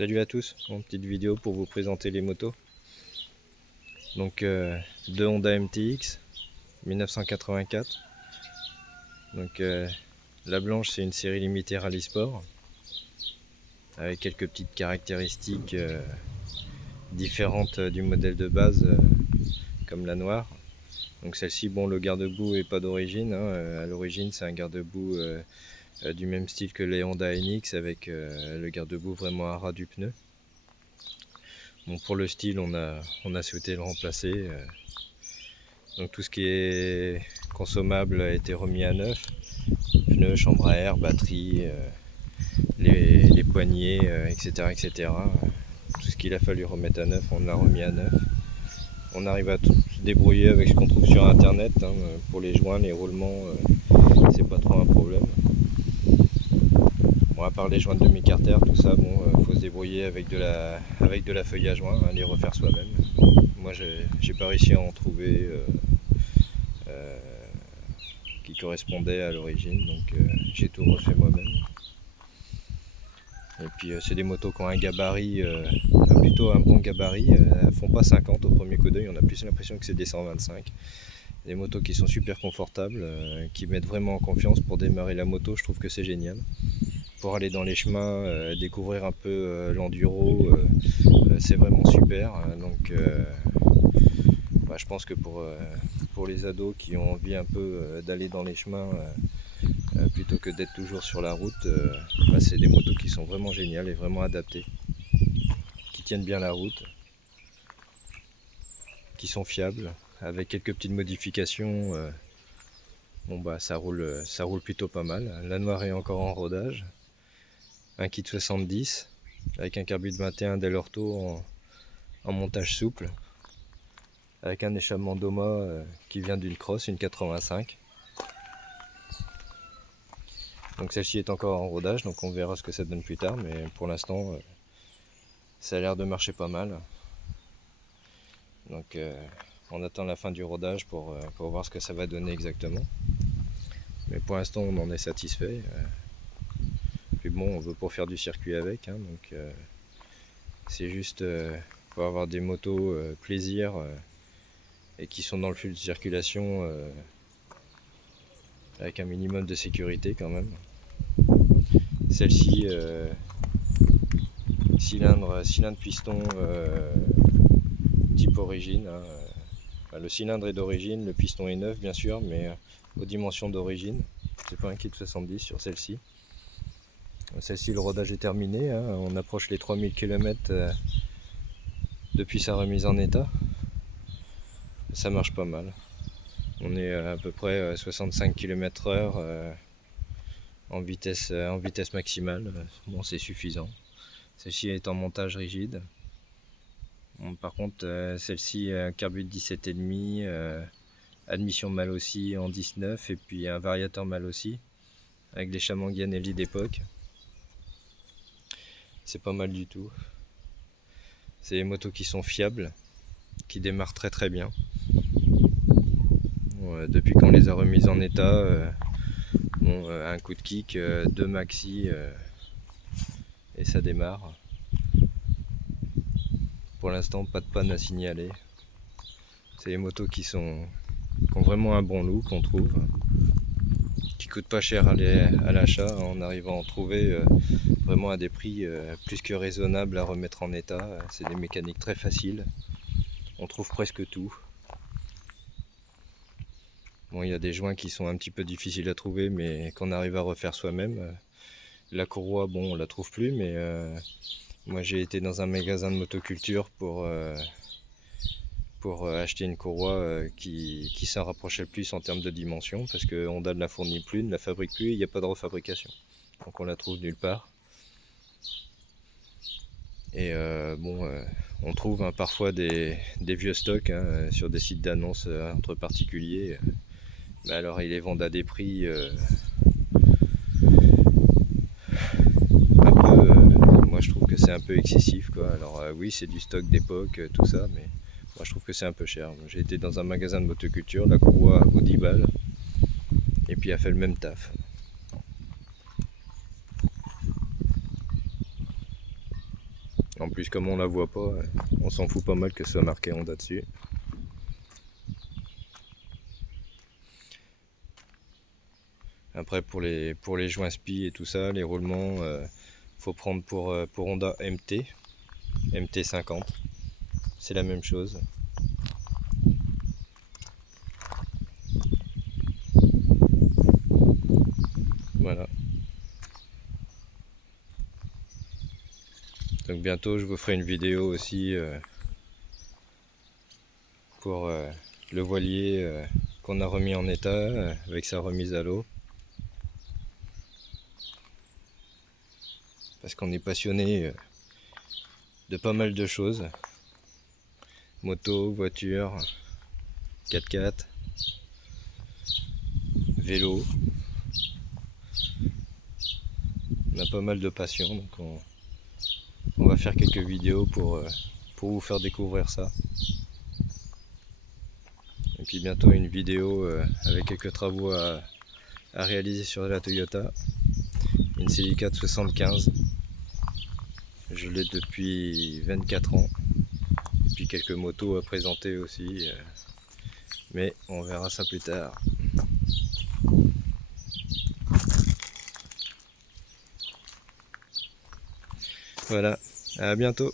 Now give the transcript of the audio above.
Salut à tous, une petite vidéo pour vous présenter les motos. Donc deux Honda MTX 1984. Donc la blanche c'est une série limitée Rally Sport avec quelques petites caractéristiques différentes du modèle de base comme la noire. Donc celle-ci, bon, le garde-boue est pas d'origine, hein. À l'origine c'est un garde-boue du même style que les Honda NX avec le garde-boue vraiment à ras du pneu. Bon, pour le style, on a souhaité le remplacer. Donc tout ce qui est consommable a été remis à neuf. Pneus, chambre à air, batterie, les poignées, etc., etc. Tout ce qu'il a fallu remettre à neuf, on l'a remis à neuf. On arrive à tout se débrouiller avec ce qu'on trouve sur internet. Pour les joints, les roulements, c'est pas trop un problème. Bon, à part les joints de demi-carter, tout ça, bon, faut se débrouiller avec de la feuille à joint, les refaire soi-même. Moi, j'ai pas réussi à en trouver qui correspondait à l'origine, donc j'ai tout refait moi-même. Et puis c'est des motos qui ont un gabarit, plutôt un bon gabarit. Elles font pas 50 au premier coup d'œil, on a plus l'impression que c'est des 125. Des motos qui sont super confortables, qui mettent vraiment en confiance pour démarrer la moto. Je trouve que c'est génial. Pour aller dans les chemins, découvrir un peu l'enduro, c'est vraiment super. Donc je pense que pour les ados qui ont envie un peu d'aller dans les chemins plutôt que d'être toujours sur la route, c'est des motos qui sont vraiment géniales et vraiment adaptées, qui tiennent bien la route, qui sont fiables, avec quelques petites modifications. Ça roule plutôt pas mal. La noire est encore en rodage. Un kit 70 avec un carbu de 21 Del Orto en montage souple, avec un échappement Doma qui vient d'une cross, une 85. Donc celle-ci est encore en rodage, donc on verra ce que ça donne plus tard, mais pour l'instant ça a l'air de marcher pas mal. Donc on attend la fin du rodage pour voir ce que ça va donner exactement. Mais pour l'instant on en est satisfait. Puis bon, on veut pas faire du circuit avec, donc c'est juste pour avoir des motos plaisir et qui sont dans le flux de circulation avec un minimum de sécurité quand même. Celle-ci, cylindre piston type origine. Le cylindre est d'origine, le piston est neuf bien sûr, mais aux dimensions d'origine. C'est pas un kit 70 sur celle-ci. Celle-ci, le rodage est terminé, on approche les 3000 km depuis sa remise en état. Ça marche pas mal. On est à peu près 65 km/h en vitesse maximale. Bon, c'est suffisant. Celle-ci est en montage rigide. Bon, par contre, celle-ci a un carbu de 17,5, admission mal aussi en 19 et puis un variateur mal aussi avec des Shamangan LI d'époque. C'est pas mal du tout. C'est des motos qui sont fiables, qui démarrent très très bien. Bon, depuis qu'on les a remises en état, un coup de kick, deux maxi et ça démarre. Pour l'instant, pas de panne à signaler. C'est des motos qui ont vraiment un bon look, on trouve, qui coûtent pas cher à l'achat. On arrive à en trouver vraiment à des prix plus que raisonnables à remettre en état. C'est des mécaniques très faciles. On trouve presque tout. Bon, il y a des joints qui sont un petit peu difficiles à trouver, mais qu'on arrive à refaire soi-même. La courroie, bon, on la trouve plus, mais moi j'ai été dans un magasin de motoculture pour acheter une courroie qui s'en rapprochait le plus en termes de dimension, parce que Honda ne la fournit plus, ne la fabrique plus, il n'y a pas de refabrication. Donc on la trouve nulle part. Et on trouve parfois des vieux stocks sur des sites d'annonces entre particuliers. Mais alors ils les vendent à des prix moi je trouve que c'est un peu excessif, quoi. Alors oui, c'est du stock d'époque, tout ça, mais moi je trouve que c'est un peu cher. J'ai été dans un magasin de motoculture, la courroie vaut 10 balles et puis elle fait le même taf. En plus, comme on la voit pas, on s'en fout pas mal que ce soit marqué Honda dessus. Après, pour les joints spi et tout ça, les roulements, faut prendre pour Honda MT 50. C'est la même chose. Voilà. Donc bientôt je vous ferai une vidéo aussi pour le voilier qu'on a remis en état avec sa remise à l'eau. Parce qu'on est passionné de pas mal de choses. Moto, voiture, 4x4, vélo. On a pas mal de passion, donc on va faire quelques vidéos pour vous faire découvrir ça. Et puis bientôt une vidéo avec quelques travaux à réaliser sur la Toyota. Une Celica 75. Je l'ai depuis 24 ans. Et puis quelques motos à présenter aussi. Mais on verra ça plus tard. Voilà, à bientôt.